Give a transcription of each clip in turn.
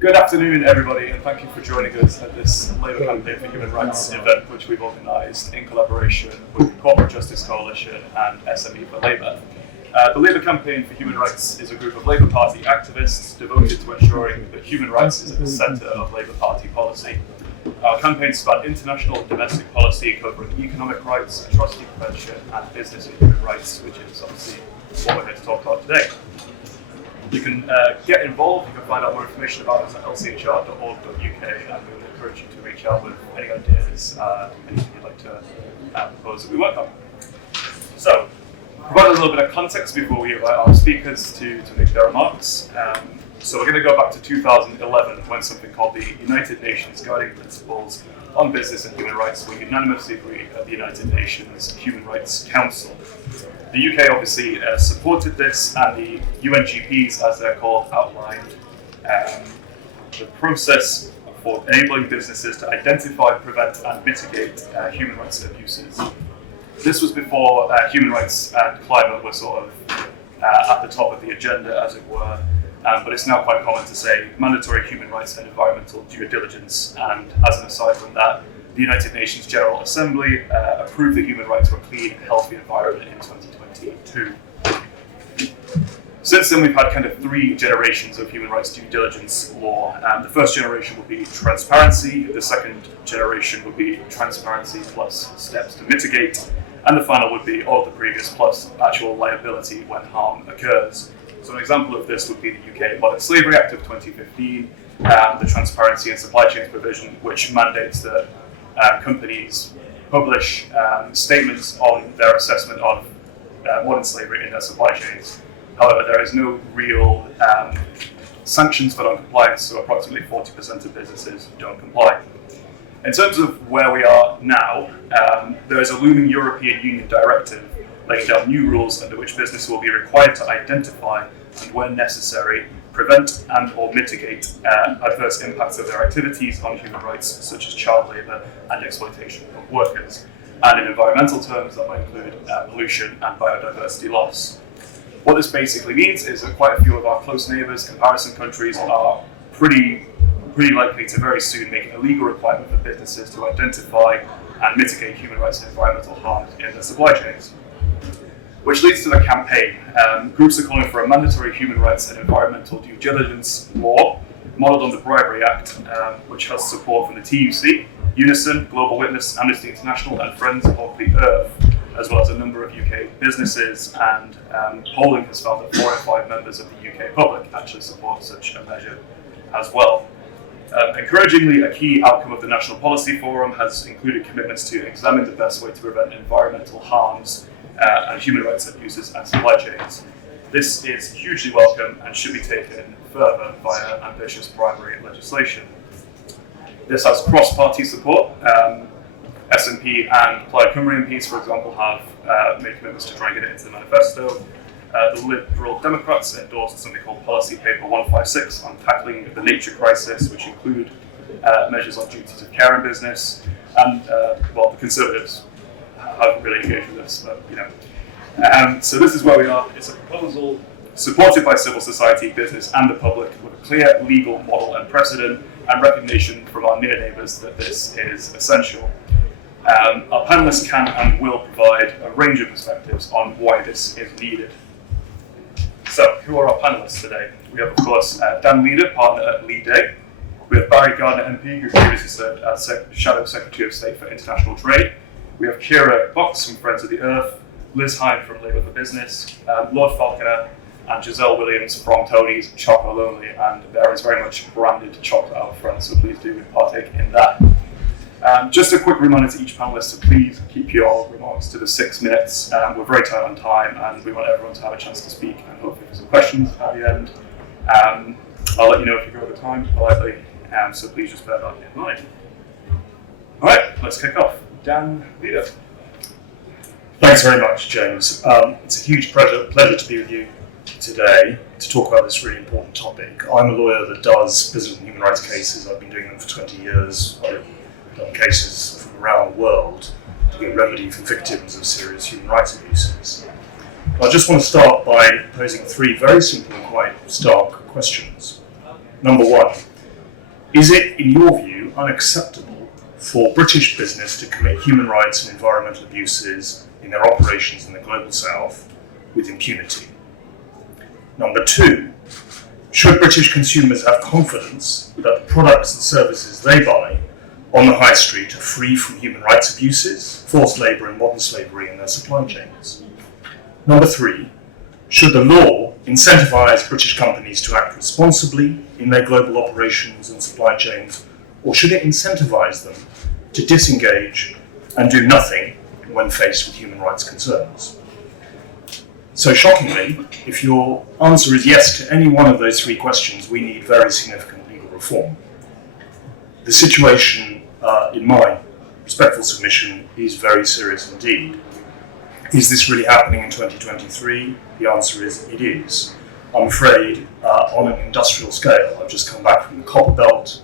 Good afternoon, everybody, and thank you for joining us at this Labour Campaign for Human Rights event, which we've organised in collaboration with the Corporate Justice Coalition and SME for Labour. The Labour Campaign for Human Rights is a group of Labour Party activists devoted to ensuring that human rights is at the centre of Labour Party policy. Our campaigns span international and domestic policy, covering economic rights, atrocity prevention, and business and human rights, which is obviously what we're here to talk about today. You can get involved. You can find out more information about us at lchr.org.uk, and we would encourage you to reach out with any ideas, anything you'd like to propose that we work on. So, provide a little bit of context before we invite our speakers to make their remarks. So we're going to go back to 2011, when something called the United Nations Guiding Principles on Business and Human Rights were unanimously agreed at the United Nations Human Rights Council. The UK obviously supported this, and the UNGPs, as they're called, outlined the process for enabling businesses to identify, prevent, and mitigate human rights abuses. This was before human rights and climate were sort of at the top of the agenda, as it were. But it's now quite common to say mandatory human rights and environmental due diligence. And as an aside from that, the United Nations General Assembly approved the human right to a clean, healthy environment in 2022. Since then, we've had kind of three generations of human rights due diligence law. The first generation would be transparency, the second generation would be transparency plus steps to mitigate, and the final would be all of the previous plus actual liability when harm occurs. So an example of this would be the UK Modern Slavery Act of 2015, the Transparency and Supply Chains provision, which mandates that companies publish statements on their assessment of modern slavery in their supply chains. However, there is no real sanctions for non-compliance, so approximately 40% of businesses don't comply. In terms of where we are now, there is a looming European Union directive laying down new rules under which business will be required to identify and, when necessary, prevent and or mitigate adverse impacts of their activities on human rights, such as child labour and exploitation of workers. And in environmental terms, that might include pollution and biodiversity loss. What this basically means is that quite a few of our close neighbours, comparison countries, are pretty likely to very soon make it a legal requirement for businesses to identify and mitigate human rights and environmental harms in their supply chains. Which leads to the campaign. Groups are calling for a mandatory human rights and environmental due diligence law, modelled on the Bribery Act, which has support from the TUC, Unison, Global Witness, Amnesty International, and Friends of the Earth, as well as a number of UK businesses, and polling has found that 4 in 5 members of the UK public actually support such a measure as well. Encouragingly, a key outcome of the National Policy Forum has included commitments to examine the best way to prevent environmental harms and human rights abuses and supply chains. This is hugely welcome and should be taken further via ambitious primary legislation. This has cross-party support. SNP and Plaid Cymru MPs, for example, have made commitments to try and get it into the manifesto. The Liberal Democrats endorsed something called Policy Paper 156 on tackling the nature crisis, which include measures on duties of care in business. And, the Conservatives haven't really engaged with this, but so this is where we are. It's a proposal supported by civil society, business, and the public, with a clear legal model and precedent, and recognition from our near neighbours that this is essential. Our panellists can and will provide a range of perspectives on why this is needed. So, who are our panellists today? We have, of course, Dan Leader, partner at Lee Day. We have Barry Gardner MP, who previously served as Shadow Secretary of State for International Trade. We have Kira Box from Friends of the Earth, Liz Hine from Labour for Business, Lord Falconer, and Giselle Williams from Tony's Chocolate Lonely, and there is very much branded chocolate out front, so please do partake in that. Just a quick reminder to each panellist to please keep your remarks to the 6 minutes. We're very tight on time, and we want everyone to have a chance to speak, and hopefully for some questions at the end. I'll let you know if you go over time politely, so please just bear that in mind. All right, let's kick off. Dan Leader. Thanks very much, James. It's a huge pleasure to be with you today to talk about this really important topic. I'm a lawyer that does business and human rights cases. I've been doing them for 20 years. I've done cases from around the world to get remedy for victims of serious human rights abuses. I just want to start by posing 3 very simple and quite stark questions. Number 1, Is it, in your view, unacceptable for British business to commit human rights and environmental abuses in their operations in the Global South with impunity? Number 2, should British consumers have confidence that the products and services they buy on the high street are free from human rights abuses, forced labour and modern slavery in their supply chains? Number 3, should the law incentivise British companies to act responsibly in their global operations and supply chains, or should it incentivise them to disengage and do nothing when faced with human rights concerns? So shockingly, if your answer is yes to any one of those 3 questions, we need very significant legal reform. The situation, in my respectful submission, is very serious indeed. Is this really happening in 2023? The answer is it is. I'm afraid, on an industrial scale, I've just come back from the copper belt.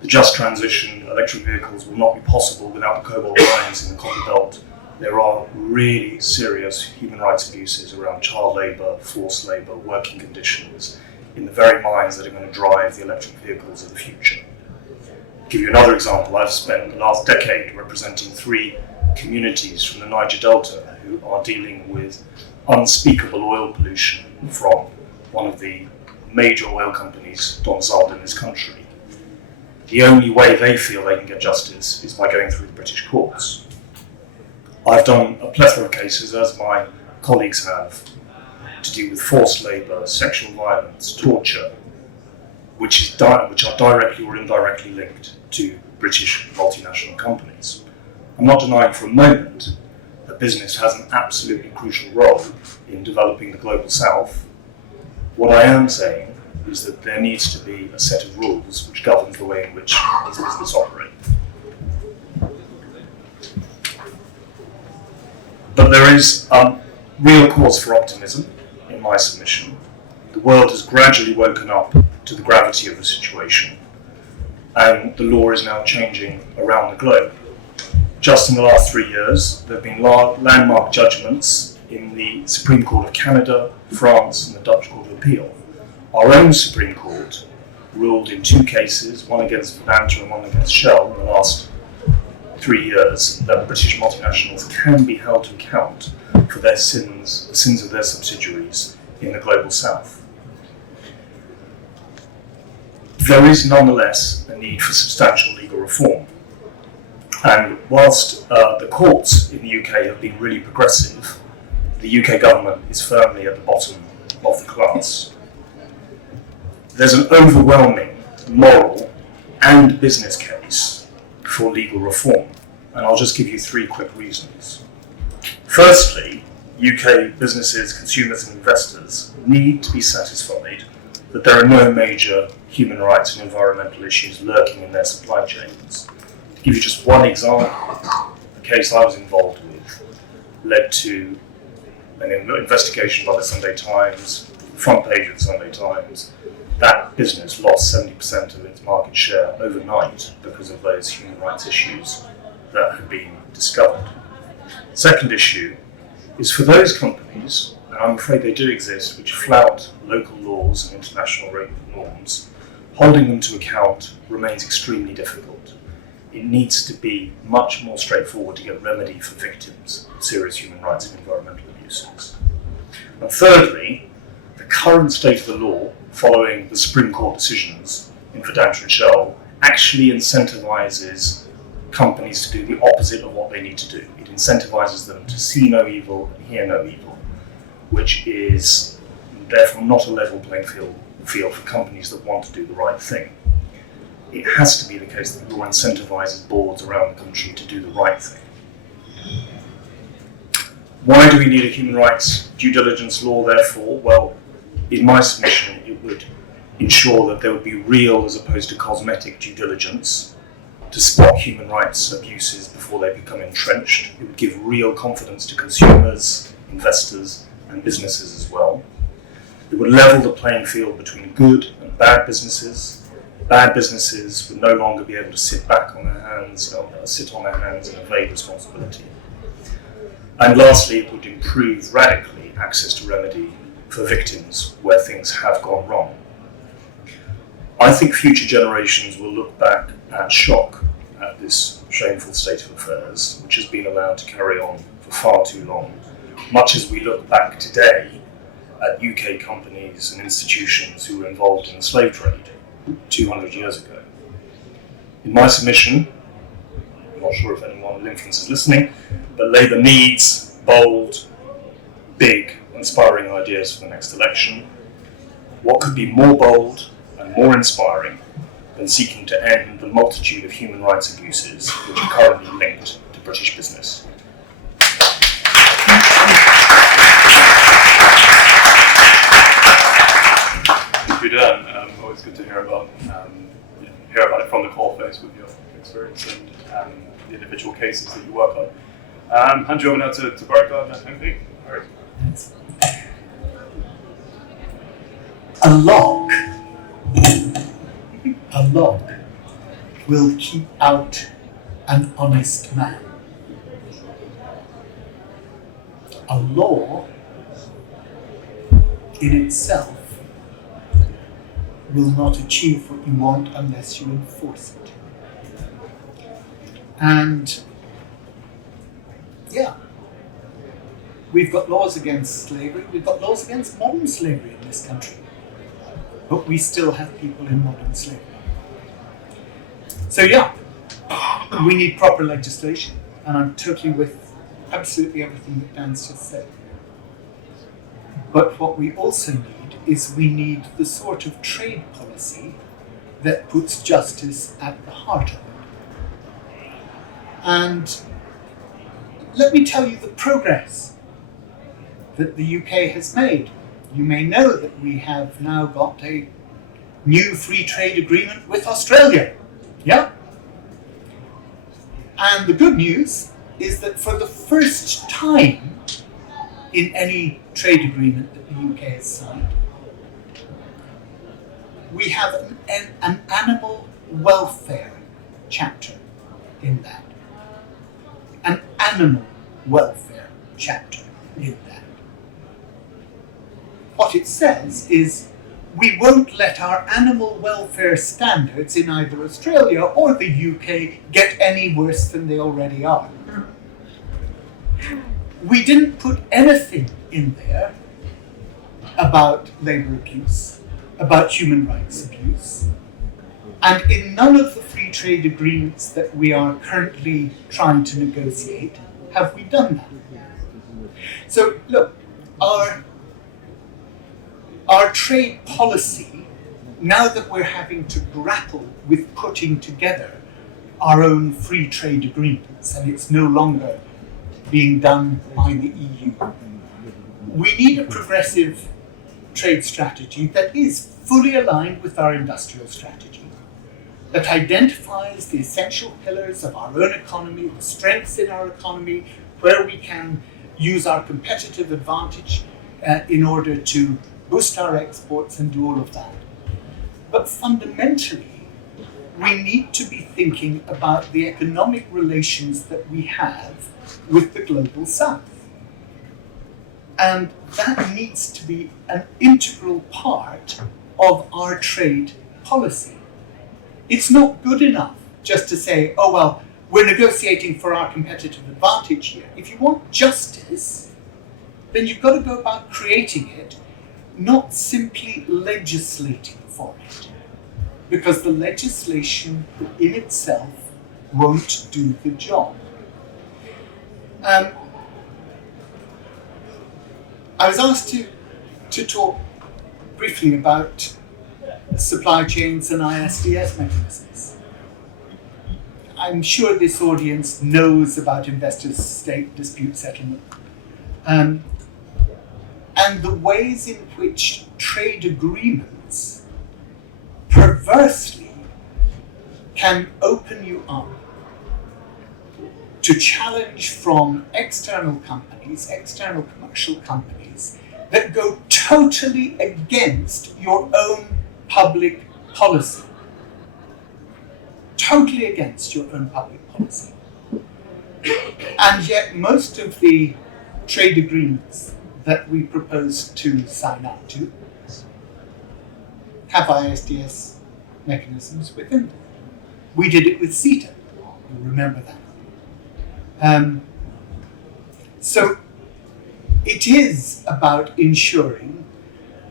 The just transition, electric vehicles will not be possible without the cobalt mines in the copper belt. There are really serious human rights abuses around child labour, forced labour, working conditions in the very mines that are going to drive the electric vehicles of the future. To give you another example, I've spent the last decade representing 3 communities from the Niger Delta who are dealing with unspeakable oil pollution from one of the major oil companies domiciled in this country. The only way they feel they can get justice is by going through the British courts. I've done a plethora of cases, as my colleagues have, to deal with forced labour, sexual violence, torture, which are directly or indirectly linked to British multinational companies. I'm not denying for a moment that business has an absolutely crucial role in developing the Global South. What I am saying is that there needs to be a set of rules which governs the way in which these businesses operate. But there is real cause for optimism in my submission. The world has gradually woken up to the gravity of the situation, and the law is now changing around the globe. Just in the last 3 years, there have been landmark judgments in the Supreme Court of Canada, France, and the Dutch Court of Appeal. Our own Supreme Court ruled in 2 cases, one against Vedanta and one against Shell, in the last 3 years, that British multinationals can be held to account for their sins, the sins of their subsidiaries in the Global South. There is nonetheless a need for substantial legal reform. And whilst the courts in the UK have been really progressive, the UK government is firmly at the bottom of the class. There's an overwhelming moral and business case for legal reform, and I'll just give you 3 quick reasons. Firstly, UK businesses, consumers and investors need to be satisfied that there are no major human rights and environmental issues lurking in their supply chains. To give you just one example, the case I was involved with led to an investigation by the Sunday Times, front page of the Sunday Times. That business lost 70% of its market share overnight because of those human rights issues that had been discovered. Second issue is for those companies, and I'm afraid they do exist, which flout local laws and international norms, holding them to account remains extremely difficult. It needs to be much more straightforward to get remedy for victims of serious human rights and environmental abuses. And thirdly, the current state of the law, following the Supreme Court decisions in Vedanta and Shell, actually incentivises companies to do the opposite of what they need to do. It incentivises them to see no evil and hear no evil, which is therefore not a level playing field for companies that want to do the right thing. It has to be the case that law incentivises boards around the country to do the right thing. Why do we need a human rights due diligence law, therefore? Well, in my submission, it would ensure that there would be real as opposed to cosmetic due diligence to spot human rights abuses before they become entrenched. It would give real confidence to consumers, investors, and businesses as well. It would level the playing field between good and bad businesses. Bad businesses would no longer be able to sit on their hands and evade responsibility. And lastly, it would improve radically access to remedy for victims where things have gone wrong. I think future generations will look back and shock at this shameful state of affairs, which has been allowed to carry on for far too long, much as we look back today at UK companies and institutions who were involved in the slave trade 200 years ago. In my submission, I'm not sure if anyone with influence is listening, but Labour needs bold, big, inspiring ideas for the next election. What could be more bold and more inspiring than seeking to end the multitude of human rights abuses which are currently linked to British business? Thank you, Dan. Always good to hear about it from the coalface with your experience and the individual cases that you work on. Hand you over now to Beauregard and MP. All right. A log will keep out an honest man. A law in itself will not achieve what you want unless you enforce it. And yeah, we've got laws against slavery, we've got laws against modern slavery in this country, but we still have people in modern slavery. So yeah, we need proper legislation, and I'm totally with absolutely everything that Dan's just said. But what we also need is we need the sort of trade policy that puts justice at the heart of it. And let me tell you the progress that the UK has made. You may know that we have now got a new free trade agreement with Australia. Yeah? And the good news is that for the first time in any trade agreement that the UK has signed, we have an animal welfare chapter in that. An animal welfare chapter in that. What it says is we won't let our animal welfare standards in either Australia or the UK get any worse than they already are. We didn't put anything in there about labour abuse, about human rights abuse, and in none of the free trade agreements that we are currently trying to negotiate have we done that. So look, our trade policy, now that we're having to grapple with putting together our own free trade agreements, and it's no longer being done by the EU, we need a progressive trade strategy that is fully aligned with our industrial strategy, that identifies the essential pillars of our own economy, the strengths in our economy, where we can use our competitive advantage in order to boost our exports and do all of that. But fundamentally, we need to be thinking about the economic relations that we have with the global south. And that needs to be an integral part of our trade policy. It's not good enough just to say, oh well, we're negotiating for our competitive advantage here. If you want justice, then you've got to go about creating it, not simply legislating for it. Because the legislation in itself won't do the job. I was asked to talk briefly about supply chains and ISDS mechanisms. I'm sure this audience knows about investor-state dispute settlement and the ways in which trade agreements perversely can open you up to challenge from external companies, external commercial companies, that go totally against your own public policy. Totally against your own public policy. And yet most of the trade agreements that we propose to sign up to have ISDS mechanisms within them. We did it with CETA. You remember that. So it is about ensuring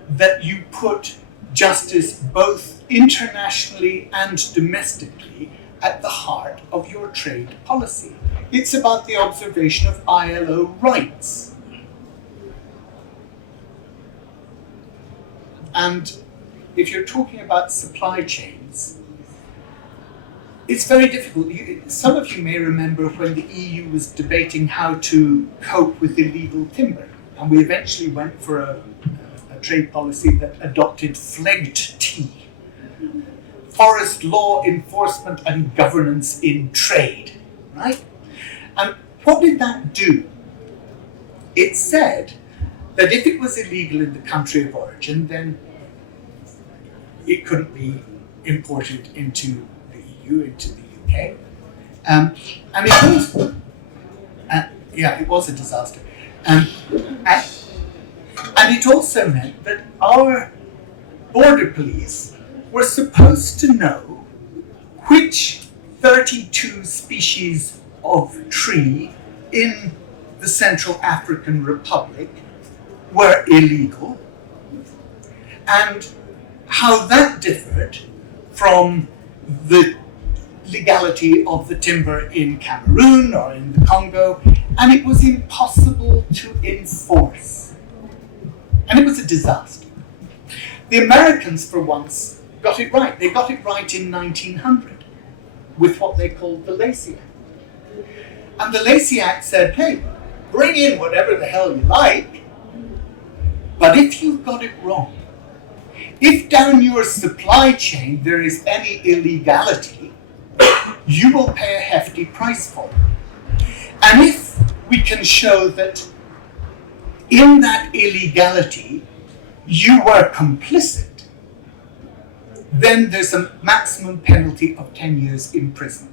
that you put justice both internationally and domestically at the heart of your trade policy. It's about the observation of ILO rights. And if you're talking about supply chains, it's very difficult. Some of you may remember when the EU was debating how to cope with illegal timber, and we eventually went for a trade policy that adopted flagged tea, forest law enforcement and governance in trade, right? And what did that do? It said that if it was illegal in the country of origin, then it couldn't be imported into the EU, into the UK. And it was a disaster. And it also meant that our border police were supposed to know which 32 species of tree in the Central African Republic were illegal, and how that differed from the legality of the timber in Cameroon or in the Congo, and it was impossible to enforce. And it was a disaster. The Americans, for once, got it right. They got it right in 1900 with what they called the Lacey Act. And the Lacey Act said, hey, bring in whatever the hell you like, but if you've got it wrong, if down your supply chain there is any illegality, you will pay a hefty price for it. And if we can show that in that illegality you were complicit, then there's a maximum penalty of 10 years in prison.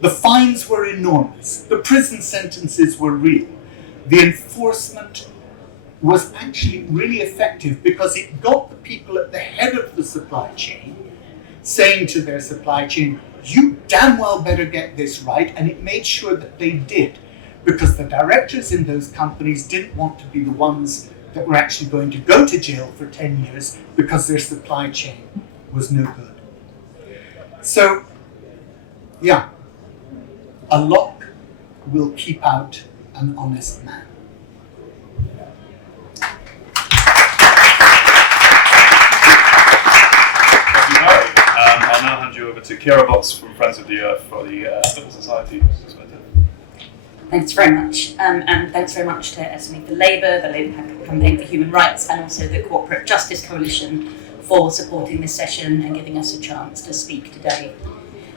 The fines were enormous. The prison sentences were real. The enforcement was actually really effective because it got the people at the head of the supply chain saying to their supply chain, you damn well better get this right, and it made sure that they did, because the directors in those companies didn't want to be the ones that were actually going to go to jail for 10 years because their supply chain was no good. So, yeah, a lock will keep out an honest man. I'll now hand you over to Kira Box from Friends of the Earth for the Civil Society perspective. Thanks very much, and thanks very much to SME for Labour, the Labour Campaign for Human Rights, and also the Corporate Justice Coalition for supporting this session and giving us a chance to speak today.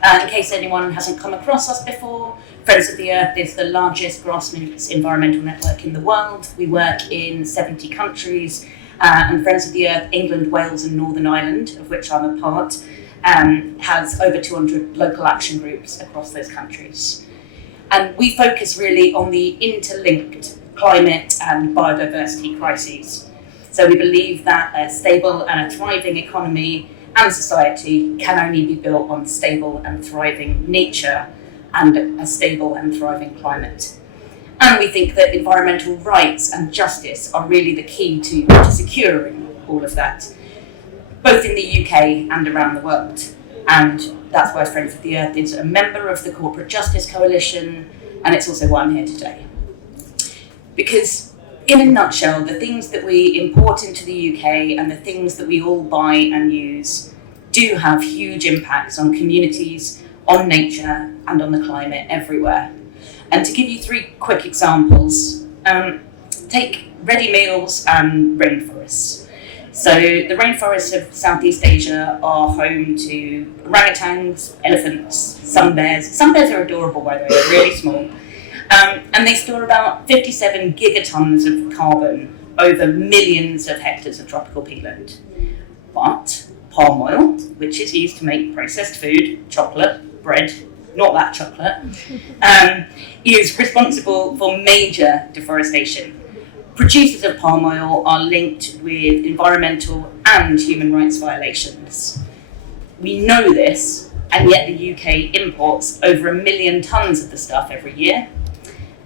In case anyone hasn't come across us before, Friends of the Earth is the largest grassroots environmental network in the world. We work in 70 countries, and Friends of the Earth, England, Wales and Northern Ireland, of which I'm a part, has over 200 local action groups across those countries. And we focus really on the interlinked climate and biodiversity crises. So we believe that a stable and a thriving economy and society can only be built on stable and thriving nature and a stable and thriving climate. And we think that environmental rights and justice are really the key to securing all of that, both in the UK and around the world. And that's why Friends of the Earth is a member of the Corporate Justice Coalition, and it's also why I'm here today. Because in a nutshell, the things that we import into the UK and the things that we all buy and use do have huge impacts on communities, on nature, and on the climate everywhere. And to give you 3 quick examples, take ready meals and rainforests. So the rainforests of Southeast Asia are home to orangutans, elephants, sun bears. Sun bears are adorable, by the way, they're really small. And they store about 57 gigatons of carbon over millions of hectares of tropical peatland. But palm oil, which is used to make processed food, chocolate, bread, not that chocolate, is responsible for major deforestation. Producers of palm oil are linked with environmental and human rights violations. We know this, and yet the UK imports over 1 million tonnes of the stuff every year,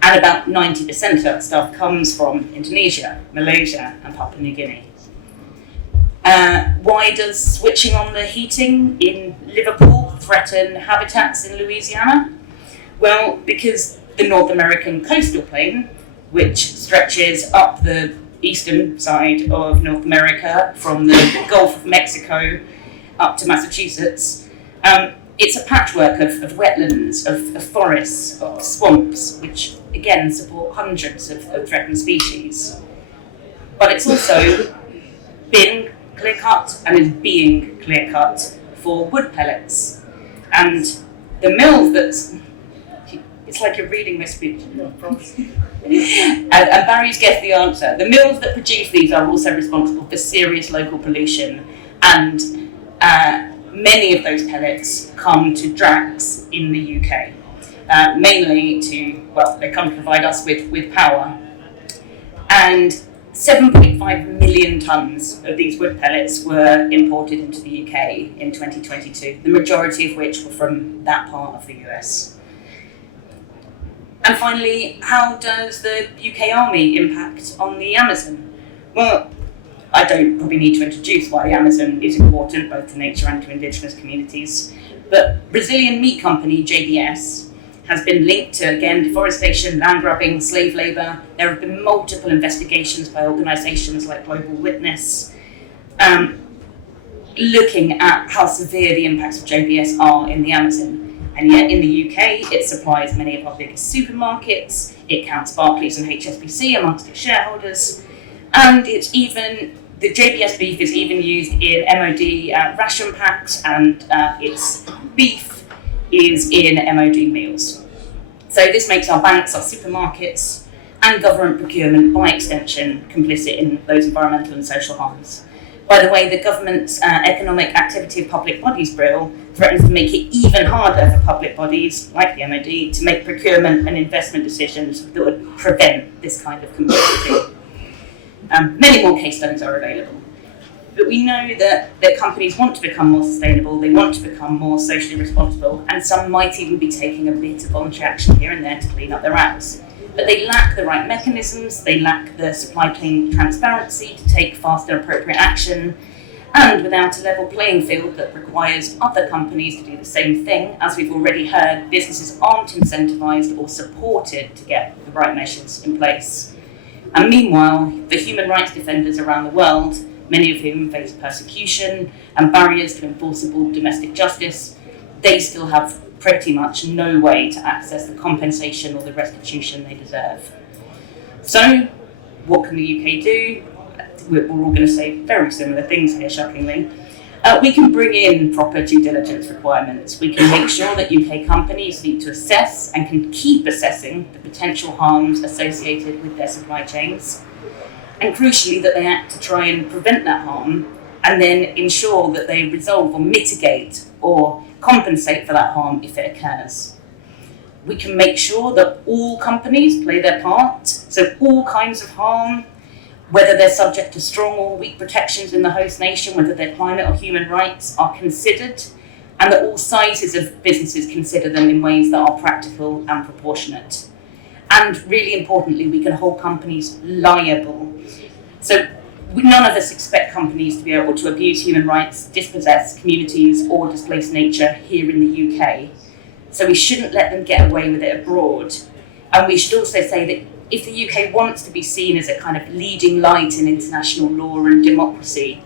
and about 90% of that stuff comes from Indonesia, Malaysia, and Papua New Guinea. Why does switching on the heating in Liverpool threaten habitats in Louisiana? Well, because the North American coastal plain, which stretches up the eastern side of North America from the Gulf of Mexico up to Massachusetts, it's a patchwork of wetlands, of forests, of swamps, which again support hundreds of threatened species. But it's also been clear-cut and is being clear-cut for wood pellets. And the mill that's... It's like you're reading my speech. And Barry's guessed the answer. The mills that produce these are also responsible for serious local pollution, and many of those pellets come to Drax in the UK, mainly they come to provide us with power. And 7.5 million tonnes of these wood pellets were imported into the UK in 2022, the majority of which were from that part of the US. And finally, how does the UK Army impact on the Amazon? Well, I don't probably need to introduce why the Amazon is important both to nature and to indigenous communities, but Brazilian meat company JBS has been linked to, again, deforestation, land grabbing, slave labour. There have been multiple investigations by organisations like Global Witness, looking at how severe the impacts of JBS are in the Amazon. And yet in the UK, it supplies many of our biggest supermarkets, it counts Barclays and HSBC amongst its shareholders, and it's even, the JBS beef is even used in MOD ration packs, and its beef is in MOD meals. So this makes our banks, our supermarkets, and government procurement, by extension, complicit in those environmental and social harms. By the way, the government's Economic Activity of Public Bodies Bill threatens to make it even harder for public bodies, like the MOD, to make procurement and investment decisions that would prevent this kind of complicity. Many more case studies are available. But we know that companies want to become more sustainable, they want to become more socially responsible, and some might even be taking a bit of voluntary action here and there to clean up their acts. But they lack the right mechanisms, they lack the supply chain transparency to take fast and appropriate action, and without a level playing field that requires other companies to do the same thing, as we've already heard, businesses aren't incentivised or supported to get the right measures in place. And meanwhile, the human rights defenders around the world, many of whom face persecution and barriers to enforceable domestic justice, they still have pretty much no way to access the compensation or the restitution they deserve. So, what can the UK do? We're all going to say very similar things here, shockingly. We can bring in proper due diligence requirements. We can make sure that UK companies need to assess and can keep assessing the potential harms associated with their supply chains. And crucially, that they act to try and prevent that harm and then ensure that they resolve or mitigate or compensate for that harm if it occurs. We can make sure that all companies play their part, so all kinds of harm, whether they're subject to strong or weak protections in the host nation, whether their climate or human rights are considered, and that all sizes of businesses consider them in ways that are practical and proportionate. And really importantly, we can hold companies liable. So none of us expect companies to be able to abuse human rights, dispossess communities, or displace nature here in the UK. So we shouldn't let them get away with it abroad. And we should also say that if the UK wants to be seen as a kind of leading light in international law and democracy,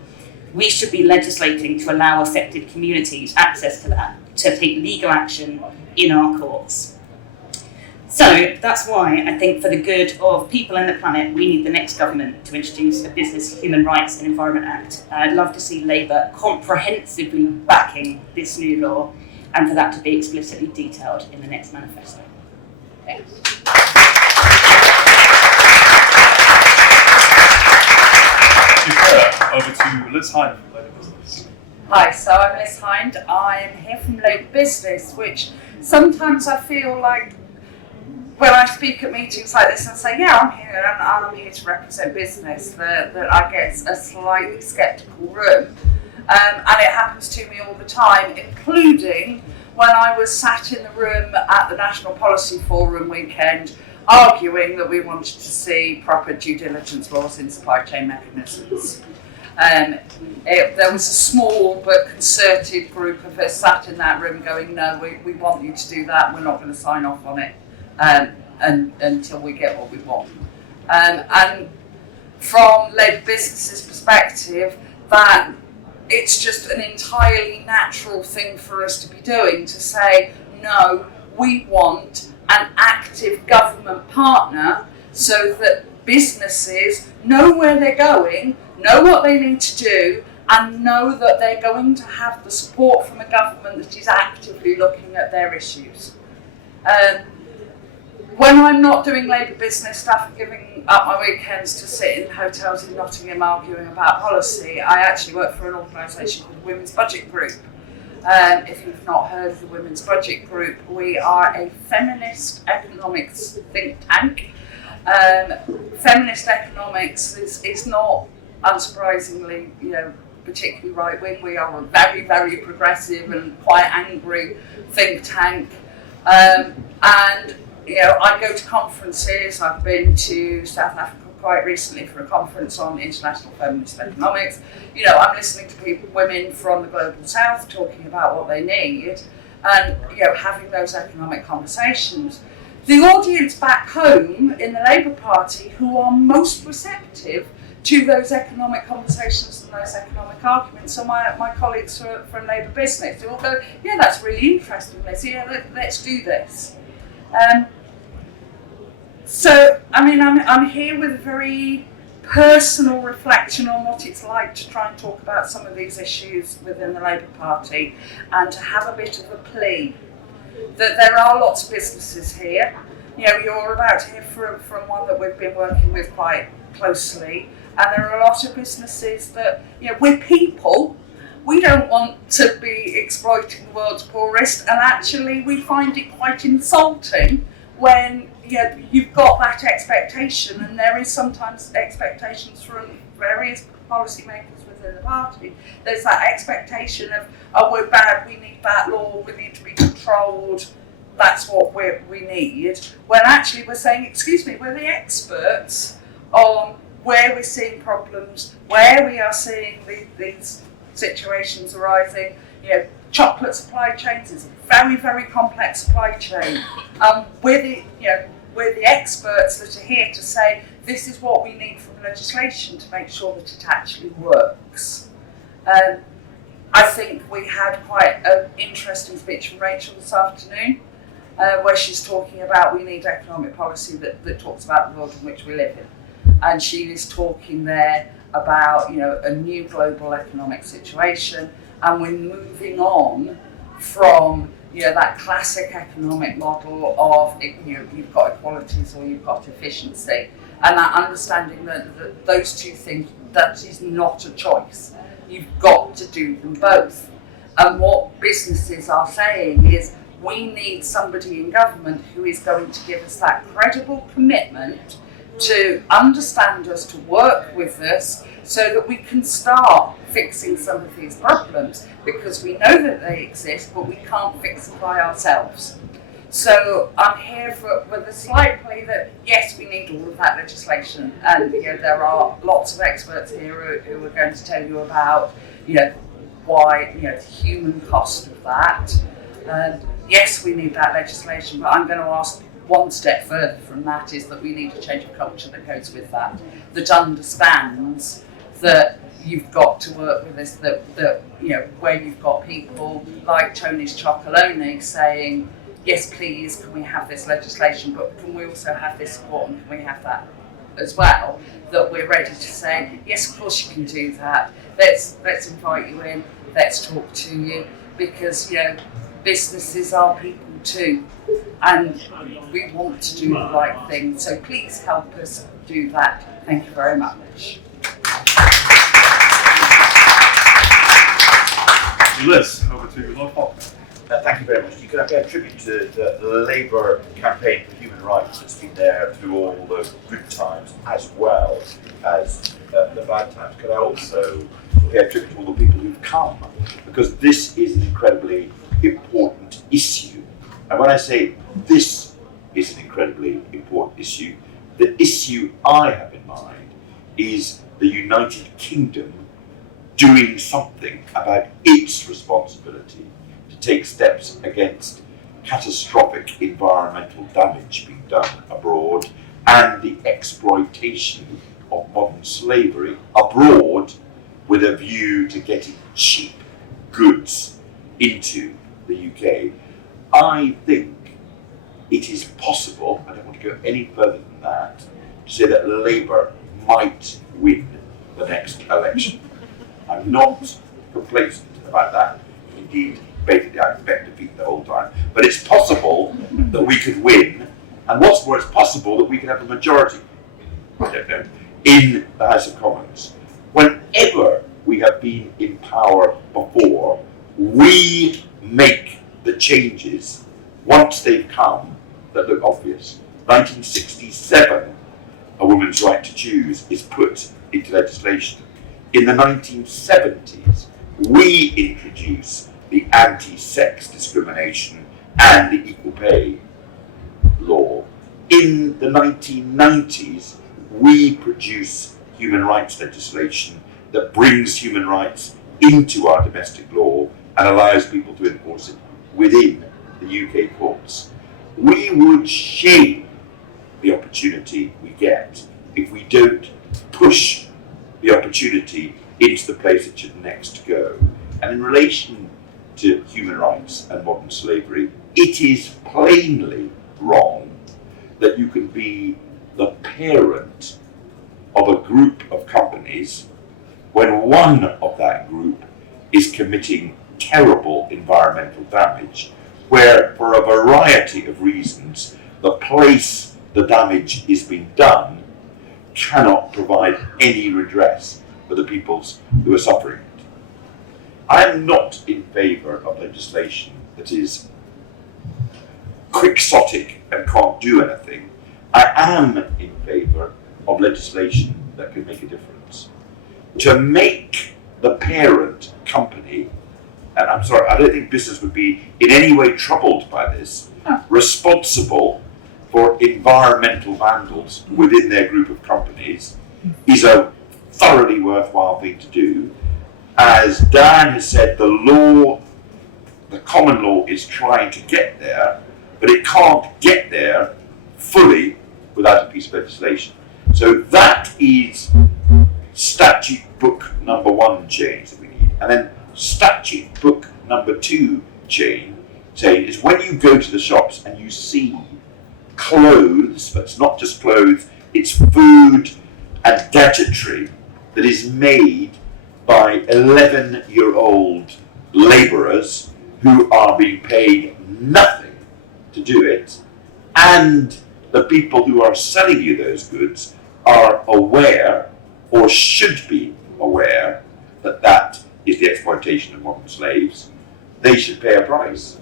we should be legislating to allow affected communities access to that, to take legal action in our courts. So that's why I think for the good of people and the planet, we need the next government to introduce a Business, Human Rights and Environment Act. I'd love to see Labour comprehensively backing this new law and for that to be explicitly detailed in the next manifesto. Thanks. Over to Liz Hind from Labour Business. Hi, so I'm Liz Hind. I'm here from Labour Business, which sometimes I feel like when I speak at meetings like this and say, yeah, I'm here to represent business, that I get a slightly sceptical room. And it happens to me all the time, including when I was sat in the room at the National Policy Forum weekend arguing that we wanted to see proper due diligence laws in supply chain mechanisms. There was a small but concerted group of us sat in that room going, no, we want you to do that, we're not going to sign off on it until we get what we want. And from Labour Business's perspective, that it's just an entirely natural thing for us to be doing, to say, no, we want an active government partner so that businesses know where they're going, know what they need to do, and know that they're going to have the support from a government that is actively looking at their issues. When I'm not doing Labour business stuff and giving up my weekends to sit in hotels in Nottingham arguing about policy, I actually work for an organisation called the Women's Budget Group. If you've not heard of the Women's Budget Group, we are a feminist economics think tank. Feminist economics is not, unsurprisingly, particularly right-wing. We are a very, very progressive and quite angry think tank. And I go to conferences. I've been to South Africa quite recently for a conference on international feminist economics. I'm listening to women from the global south talking about what they need, and having those economic conversations. The audience back home in the Labour Party who are most receptive to those economic conversations and those economic arguments are my colleagues from Labour Business. They all go, yeah, that's really interesting, Liz. Yeah, let's do this. So, I'm here with a very personal reflection on what it's like to try and talk about some of these issues within the Labour Party, and to have a bit of a plea that there are lots of businesses here. You're about to hear from one that we've been working with quite closely, and there are a lot of businesses that, we're people. We don't want to be exploiting the world's poorest, and actually we find it quite insulting when you've got that expectation, and there is sometimes expectations from various policymakers within the party. There's that expectation of, oh, we're bad, we need that law, we need to be controlled, that's what we need. When actually we're saying, excuse me, we're the experts on where we're seeing problems, where we are seeing these situations arising. Chocolate supply chains is a very, very complex supply chain. We're the experts that are here to say this is what we need from legislation to make sure that it actually works. I think we had quite an interesting speech from Rachel this afternoon, where she's talking about we need economic policy that talks about the world in which we live in. And she is talking there about a new global economic situation, and we're moving on from that classic economic model of you've got equalities or you've got efficiency, and that understanding that those two things, that is not a choice. You've got to do them both. And what businesses are saying is we need somebody in government who is going to give us that credible commitment to understand us, to work with us, so that we can start fixing some of these problems, because we know that they exist, but we can't fix them by ourselves. So I'm here with a slight plea that yes, we need all of that legislation, and there are lots of experts here who are going to tell you about why the human cost of that. Yes, we need that legislation, but I'm going to ask one step further from that, is that we need a change of culture that goes with that understands that you've got to work with this, that where you've got people like Tony's Chocolonely saying, yes, please, can we have this legislation, but can we also have this support, and can we have that as well, that we're ready to say, yes, of course you can do that, let's invite you in, let's talk to you, because businesses are people too, and we want to do the right thing, so please help us do that. Thank you very much. Liz, over to you, Lord Fox. Thank you very much. You could pay a tribute to the Labour campaign for human rights that's been there through all the good times as well as the bad times. Could I also pay a tribute to all the people who've come, because this is an incredibly important issue. And when I say this is an incredibly important issue, the issue I have in mind is the United Kingdom doing something about its responsibility to take steps against catastrophic environmental damage being done abroad and the exploitation of modern slavery abroad with a view to getting cheap goods into the UK. I think it is possible, I don't want to go any further than that, to say that Labour might win the next election. I'm not complacent about that. Indeed, basically I expect defeat the whole time. But it's possible that we could win, and what's more, it's possible that we can have a majority, I don't know, in the House of Commons. Whenever we have been in power before, we make the changes once they've come that look obvious. 1967, a woman's right to choose is put into legislation. In the 1970s, we introduce the anti-sex discrimination and the equal pay law. In the 1990s, we produce human rights legislation that brings human rights into our domestic law and allows people to enforce it within the UK courts. We would shame the opportunity we get if we don't push the opportunity into the place it should next go. And in relation to human rights and modern slavery, it is plainly wrong that you can be the parent of a group of companies when one of that group is committing terrible environmental damage, where for a variety of reasons the place the damage is being done cannot provide any redress for the peoples who are suffering it. I am not in favour of legislation that is quixotic and can't do anything. I am in favour of legislation that can make a difference. To make the parent company, and I'm sorry, I don't think business would be in any way troubled by this, responsible for environmental vandals within their group of companies is a thoroughly worthwhile thing to do. As Dan has said, the law, the common law is trying to get there, but it can't get there fully without a piece of legislation. So that is statute book number 1 change that we need. And then statute book number 2 change is when you go to the shops and you see clothes, but it's not just clothes, it's food and gadgetry that is made by 11-year-old labourers who are being paid nothing to do it, and the people who are selling you those goods are aware, or should be aware, that that is the exploitation of modern slaves, they should pay a price.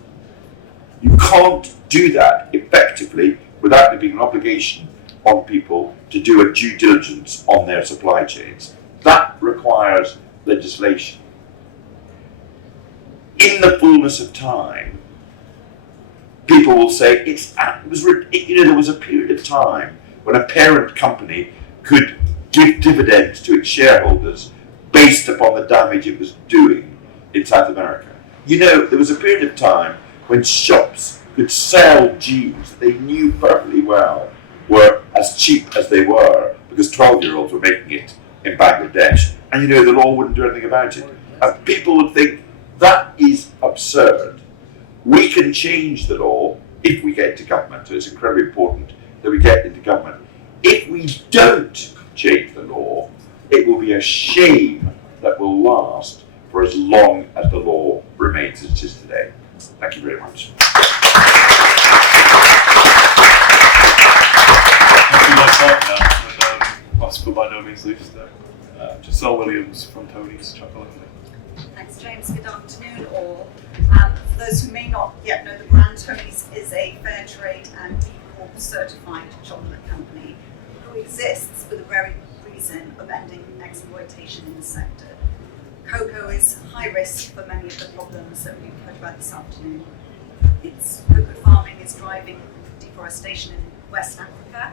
You can't do that effectively without there being an obligation on people to do a due diligence on their supply chains. That requires legislation. In the fullness of time, people will say there was a period of time when a parent company could give dividends to its shareholders based upon the damage it was doing in South America. There was a period of time when shops could sell jeans they knew perfectly well were as cheap as they were because 12-year-olds were making it in Bangladesh, and the law wouldn't do anything about it. And people would think that is absurd. We can change the law if we get into government, so it's incredibly important that we get into government. If we don't change the law, it will be a shame that will last for as long as the law remains as it is today. Thank you very much. Myself now, and last but by no means least, Giselle Williams from Tony's Chocolate. Thanks, James. Good afternoon, all. For those who may not yet know, the brand Tony's is a fair trade and B Corp certified chocolate company who exists for the very reason of ending exploitation in the sector. cocoa is high risk for many of the problems that we've heard about this afternoon. Cocoa farming is driving deforestation in West Africa.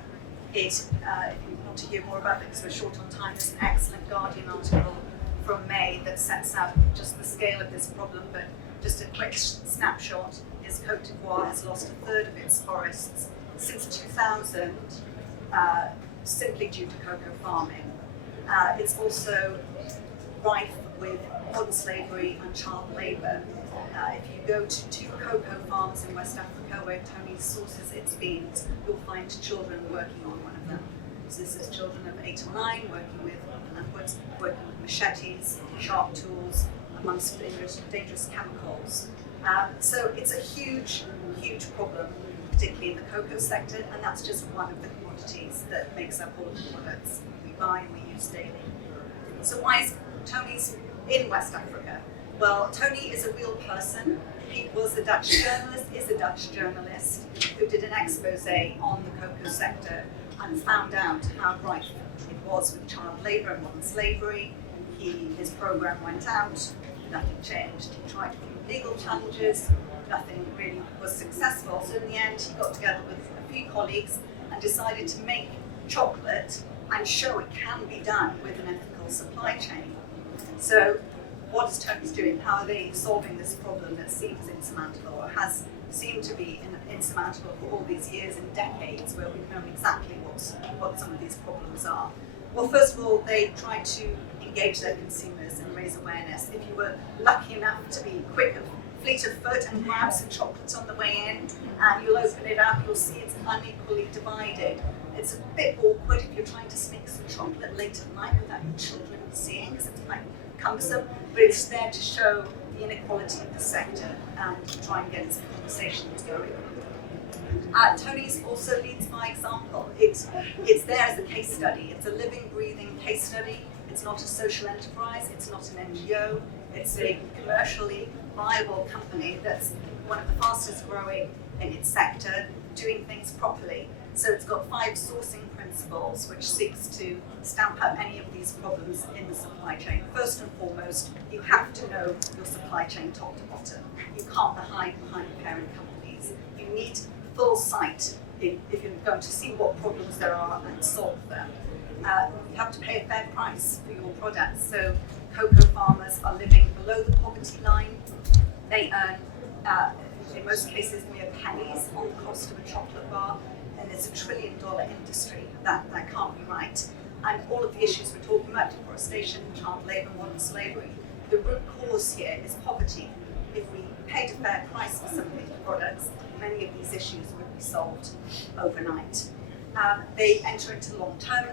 If you want to hear more about it, because we're short on time, there's an excellent Guardian article from May that sets out just the scale of this problem, but just a quick snapshot is Côte d'Ivoire has lost a third of its forests since 2000, simply due to cocoa farming. It's also rife with modern slavery and child labour. If you go to 2 cocoa farms in West Africa where Tony sources its beans, you'll find children working on one of them. So this is children of 8 or 9 working with machetes, sharp tools, amongst dangerous chemicals. So it's a huge, huge problem, particularly in the cocoa sector, and that's just one of the commodities that makes up all of the products we buy and we use daily. So why is Tony's in West Africa? Well, Tony is a real person. He was a Dutch journalist, is a Dutch journalist who did an expose on the cocoa sector and found out how rife it was with child labour and modern slavery. His program went out, nothing changed. He tried a few legal challenges, nothing really was successful. So in the end, he got together with a few colleagues and decided to make chocolate and show it can be done with an ethical supply chain. So what is Tony's doing? How are they solving this problem that seems insurmountable, or has seemed to be insurmountable for all these years and decades, where we've known exactly what some of these problems are? Well, first of all, they try to engage their consumers and raise awareness. If you were lucky enough to be quick and fleet of foot and grab some chocolates on the way in, and you'll open it up, you'll see it's unequally divided. It's a bit awkward if you're trying to sneak some chocolate late at night without your children seeing, because it's quite cumbersome, but it's there to show the inequality of the sector and try and get some conversations going. Tony's also leads by example. It's there as a case study. It's a living, breathing case study. It's not a social enterprise. It's not an NGO. It's a commercially viable company that's one of the fastest growing in its sector, doing things properly. So it's got 5 sourcing principles which seeks to stamp out any of these problems in the supply chain. First and foremost, you have to know your supply chain top to bottom. You can't hide behind parent companies. You need full sight if you're going to see what problems there are and solve them. You have to pay a fair price for your products. So cocoa farmers are living below the poverty line. They earn, in most cases, mere pennies on the cost of a chocolate bar. And there's $1 trillion industry. That can't be right. And all of the issues we're talking about, deforestation, child labour, modern slavery, the root cause here is poverty. If we paid a fair price for some of these products, many of these issues would be solved overnight. They enter into long-term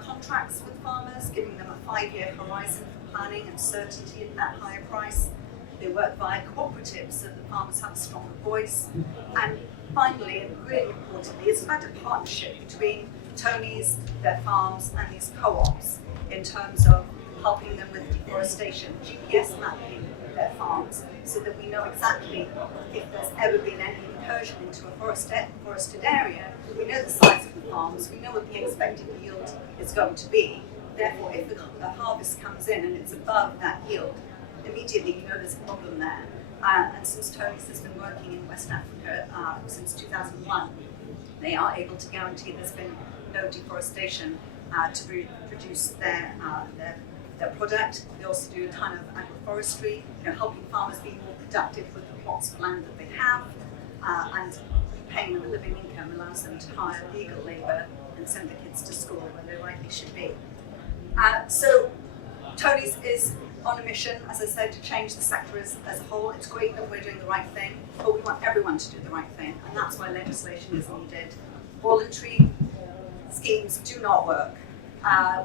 contracts with farmers, giving them a 5-year horizon for planning and certainty in that higher price. They work via cooperatives so that farmers have a stronger voice. And finally, and really importantly, it's about a partnership between Tony's, their farms, and these co-ops in terms of helping them with deforestation, GPS mapping their farms, so that we know exactly if there's ever been any incursion into a forested area. We know the size of the farms, we know what the expected yield is going to be. Therefore, if the harvest comes in and it's above that yield, immediately you know there's a problem there. And since Tony's has been working in West Africa since 2001, they are able to guarantee there's been no deforestation to produce their product. They also do a ton of agroforestry, helping farmers be more productive with the plots of land that they have, and paying them a living income allows them to hire legal labour and send their kids to school where they rightly should be. So Tony's is on a mission, as I said, to change the sector as a whole. It's great that we're doing the right thing, but we want everyone to do the right thing, and that's why legislation is needed. Voluntary schemes do not work.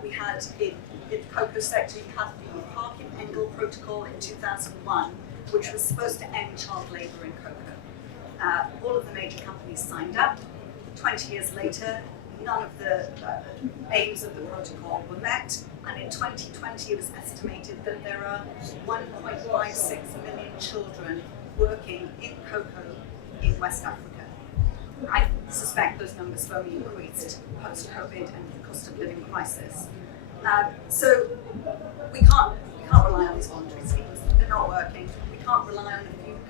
We had in the cocoa sector, you had the Parkin-Engel Protocol in 2001, which was supposed to end child labour in cocoa. All of the major companies signed up. 20 years later, none of the aims of the protocol were met, and in 2020 it was estimated that there are 1.56 million children working in cocoa in West Africa. I suspect those numbers have only increased post-COVID and the cost of living crisis. So we can't rely on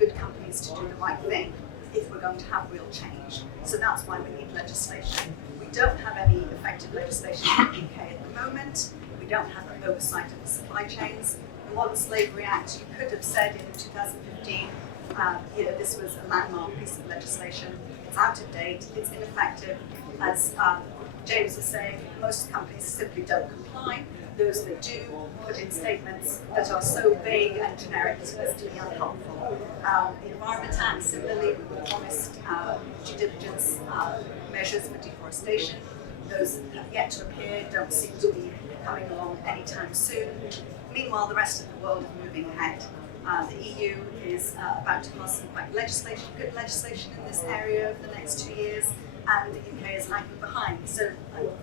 good companies to do the right thing if we're going to have real change. So that's why we need legislation. We don't have any effective legislation in the UK at the moment. We don't have an oversight of the supply chains. The Modern Slavery Act, you could have said in 2015, this was a landmark piece of legislation. It's out of date, it's ineffective. As James was saying, most companies simply don't comply. Those that do put in statements that are so vague and generic as to be unhelpful. The Environment Act, similarly, we were promised due diligence measures for deforestation. Those have yet to appear, don't seem to be coming along anytime soon. Meanwhile, the rest of the world is moving ahead. The EU is about to pass some quite good legislation in this area over the next 2 years, and the UK is lagging behind. So,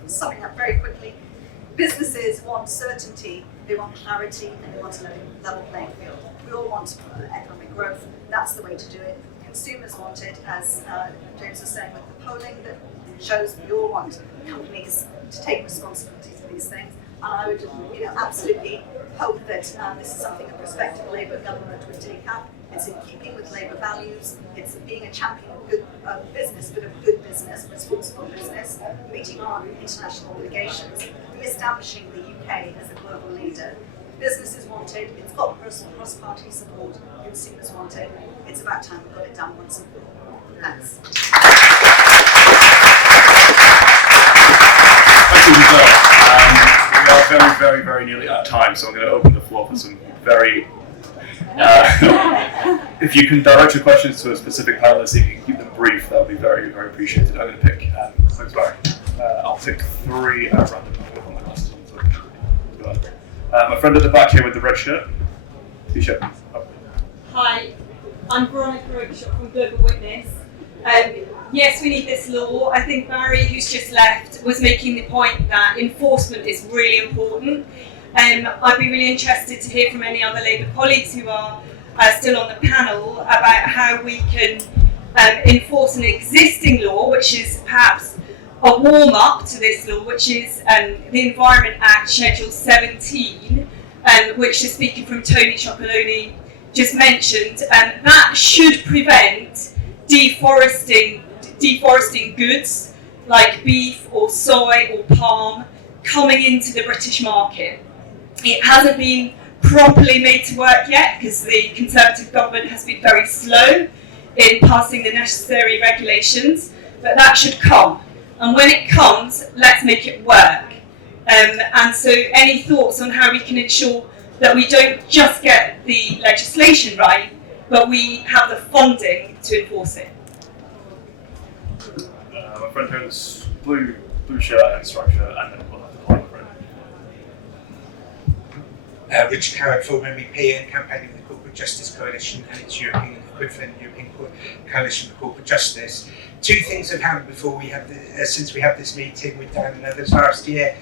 summing up very quickly, businesses want certainty, they want clarity, and they want a level playing field. We all want economic growth. That's the way to do it. Consumers want it, as James was saying with the polling that shows we all want companies to take responsibility for these things. And I would, absolutely hope that this is something a prospective Labour government would take up. It's in keeping with Labour values. It's being a champion of good business, but of good business, responsible business, meeting our international obligations, re-establishing the UK as a global leader. Businesses want it. It's got cross-party support. Consumers want it. It's about time we got it done once and for all. Thanks. Thank you, Giselle. We are very, very, very nearly at time, so I'm going to open the floor for some very... if you can direct your questions to a specific panelist, if you can keep them brief, that would be very, very appreciated. I'm going to pick... thanks, Barry. I'll pick 3 at random. On my last one, so my friend at the back here with the red shirt. T-shirt. Oh. Hi, I'm Veronica Oakeshott from Global Witness. Yes, we need this law. I think Barry, who's just left, was making the point that enforcement is really important. I'd be really interested to hear from any other Labour colleagues who are still on the panel about how we can enforce an existing law, which is perhaps a warm-up to this law, which is the Environment Act Schedule 17, which the speaker from Tony Chocolonely just mentioned, that should prevent deforesting goods like beef or soy or palm coming into the British market. It hasn't been properly made to work yet because the Conservative government has been very slow in passing the necessary regulations, but that should come. And when it comes, let's make it work. And so any thoughts on how we can ensure that we don't just get the legislation right, but we have the funding to enforce it? My friend here in this blue shirt and structure, and then we'll have the final friend. Richard Howard, former MEP and campaigning with the Corporate Justice Coalition and its European equivalent, European Coalition for Corporate Justice. 2 things have happened before we have since we had this meeting with Dan and others last year.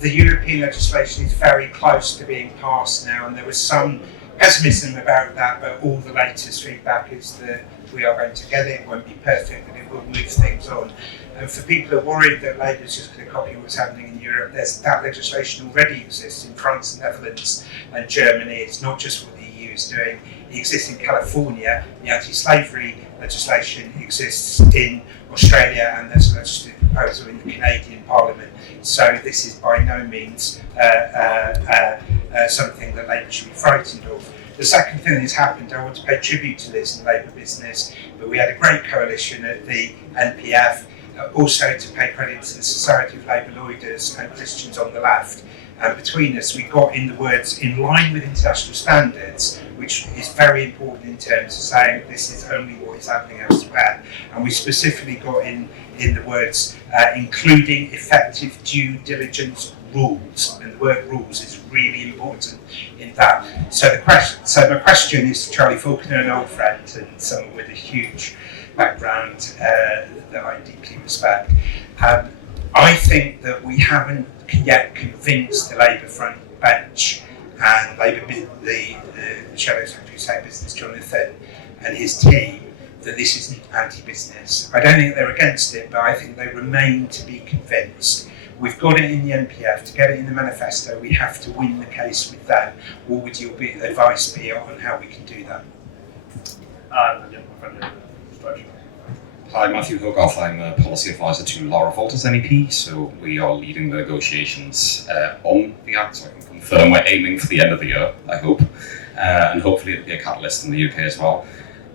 The European legislation is very close to being passed now, and there was some pessimism about that, but all the latest feedback is that we are going to get it. It won't be perfect, but it will move things on. And for people who are worried that Labour is just going to copy what's happening in Europe, that legislation already exists in France, Netherlands and Germany. It's not just what the EU is doing. It exists in California. The anti-slavery legislation exists in Australia, and there's a legislative proposal in the Canadian Parliament. So this is by no means something that Labour should be frightened of. The second thing that's happened, I want to pay tribute to this in Labour business, but we had a great coalition at the NPF, also to pay credit to the Society of Labour Lawyers and Christians on the left. And between us, we got in the words "in line with international standards," which is very important in terms of saying this is only what is happening elsewhere. And we specifically got in the words including effective due diligence rules, and the word rules is really important in that. So my question is to Charlie Faulkner, an old friend and someone with a huge background that I deeply respect. I think that we haven't yet convinced the Labour front bench and the Shadow Secretary of State Business, Jonathan, and his team that this isn't anti-business. I don't think they're against it, but I think they remain to be convinced. We've got it in the NPF. To get it in the manifesto, we have to win the case with them. What would your advice be on how we can do that? And yeah, my friend introduction. Hi, Matthew Hogarth. I'm a policy advisor to Laura Walters MEP, so we are leading the negotiations on the Act, so I can confirm we're aiming for the end of the year, I hope, and hopefully it'll be a catalyst in the UK as well.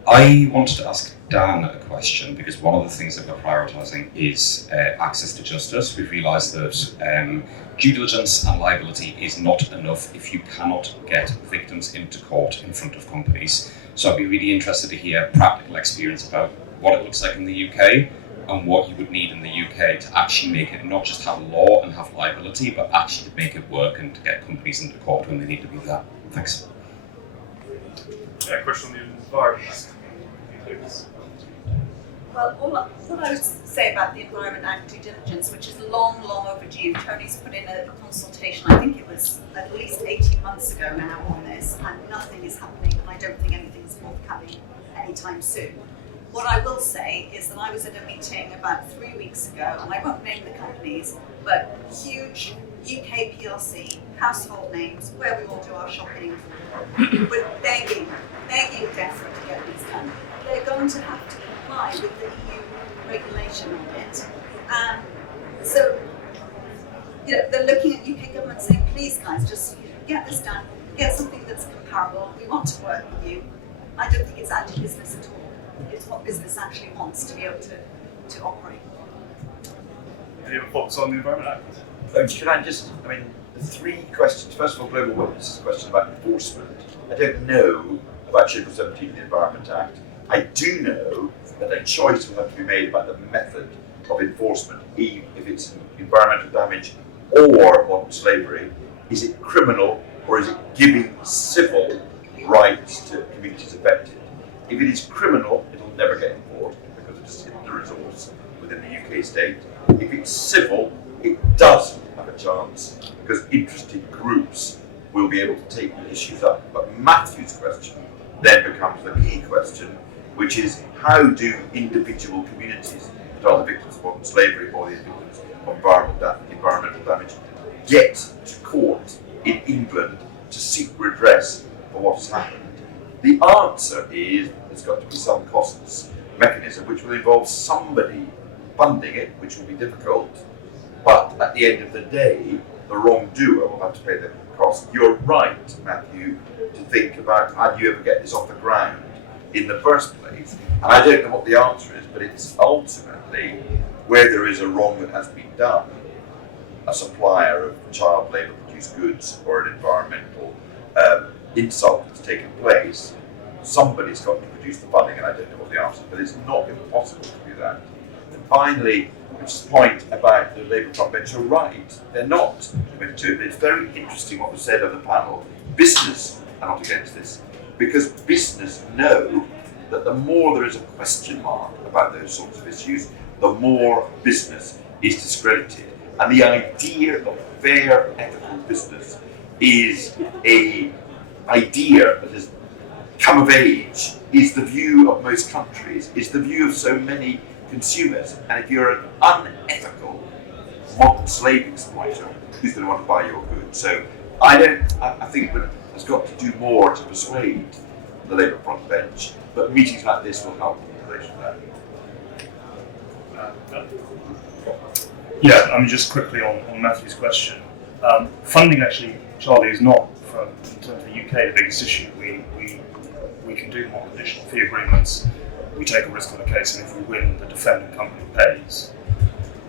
I wanted to ask Dan a question, because one of the things that we're prioritising is access to justice. We've realised that due diligence and liability is not enough if you cannot get victims into court in front of companies. So I'd be really interested to hear practical experience about what it looks like in the UK and what you would need in the UK to actually make it not just have law and have liability, but actually to make it work and to get companies into court when they need to be there. Thanks. Yeah, question on the environment. Well, what I would say about the Environment Act due diligence, which is long, long overdue. Tony's put in a consultation, I think it was at least 18 months ago now on this, and nothing is happening, and I don't think anything's forthcoming anytime soon. What I will say is that I was at a meeting about 3 weeks ago, and I won't name the companies, but huge UK PLC, household names, where we all do our shopping, with begging DEFRA to get these done. They're going to have to comply with the EU regulation on it. So, they're looking at UK government saying, please guys, just get this done, get something that's comparable, we want to work with you. I don't think it's anti-business at all. It's what business actually wants to be able to operate. Any other thoughts on the Environment Act? Should I just, the three questions. First of all, Global Witness is a question about enforcement. I don't know about Schedule 17 of the Environment Act. I do know that a choice will have to be made about the method of enforcement, if it's environmental damage or modern slavery. Is it criminal or is it giving civil rights to communities affected? If it is criminal, it'll never get enforced because it just isn't the resource within the UK state. If it's civil, it does have a chance because interested groups will be able to take the issues up. But Matthew's question then becomes the key question, which is how do individual communities that are the victims of modern slavery or the victims of environmental damage get to court in England to seek redress for what has happened? The answer is there's got to be some costs mechanism which will involve somebody funding it, which will be difficult, but at the end of the day, the wrongdoer will have to pay the cost. You're right, Matthew, to think about how do you ever get this off the ground in the first place. And I don't know what the answer is, but it's ultimately where there is a wrong that has been done, a supplier of child labour produced goods or an environmental insult that's taken place, somebody's got to produce the funding, and I don't know what the answer is, but it's not impossible to do that. And finally, which is the point about the Labour front bench, you're right, they're not committed to it. It's very interesting what was said on the panel. Business are not against this, because business know that the more there is a question mark about those sorts of issues, the more business is discredited. And the idea of fair, ethical business is a idea that has come of age, is the view of most countries, is the view of so many consumers. And if you're an unethical modern slave exploiter, who's going to want to buy your goods? So I think that has got to do more to persuade the Labour front bench, but meetings like this will help in relation to that. Yeah, just quickly on Matthew's question. Funding actually, Charlie, is not, in terms of the UK, the biggest issue. We can do more conditional fee agreements. We take a risk on a case, and if we win, the defendant company pays.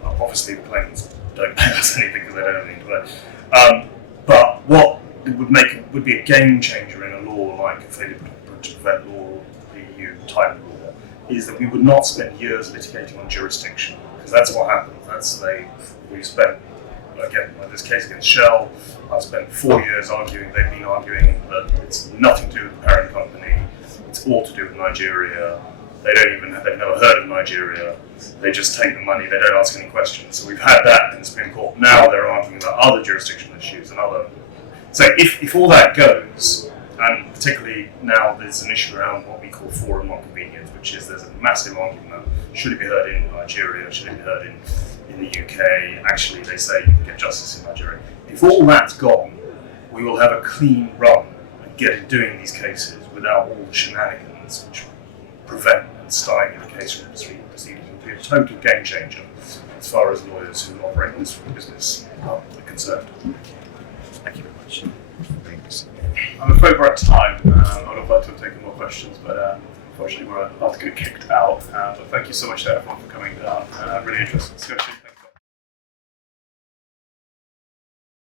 Obviously, the claimants don't pay us anything because they don't have anything to pay. But what it would be a game changer in a law like a failure to prevent law or the EU type law, is that we would not spend years litigating on jurisdiction, because that's what happens. We've spent, again, like this case against Shell, I've spent 4 years arguing, they've been arguing that it's nothing to do with the parent company, it's all to do with Nigeria. They've never heard of Nigeria, they just take the money, they don't ask any questions. So we've had that in the Supreme Court. Now they're arguing about other jurisdictional issues and other. So if all that goes, and particularly now there's an issue around what we call forum non-convenience, which is there's a massive argument about should it be heard in Nigeria, should it be heard in the UK, actually they say you can get justice in Nigeria. If all that's gone, we will have a clean run and get doing these cases without all the shenanigans, which prevent and stymie the case proceedings would be a total game changer as far as lawyers who operate in this business are concerned. Thank you very much. Thanks. I'm afraid we're at time. I would have liked to have taken more questions, but unfortunately we're about to get kicked out. But thank you so much to everyone for coming down. Really interesting discussion.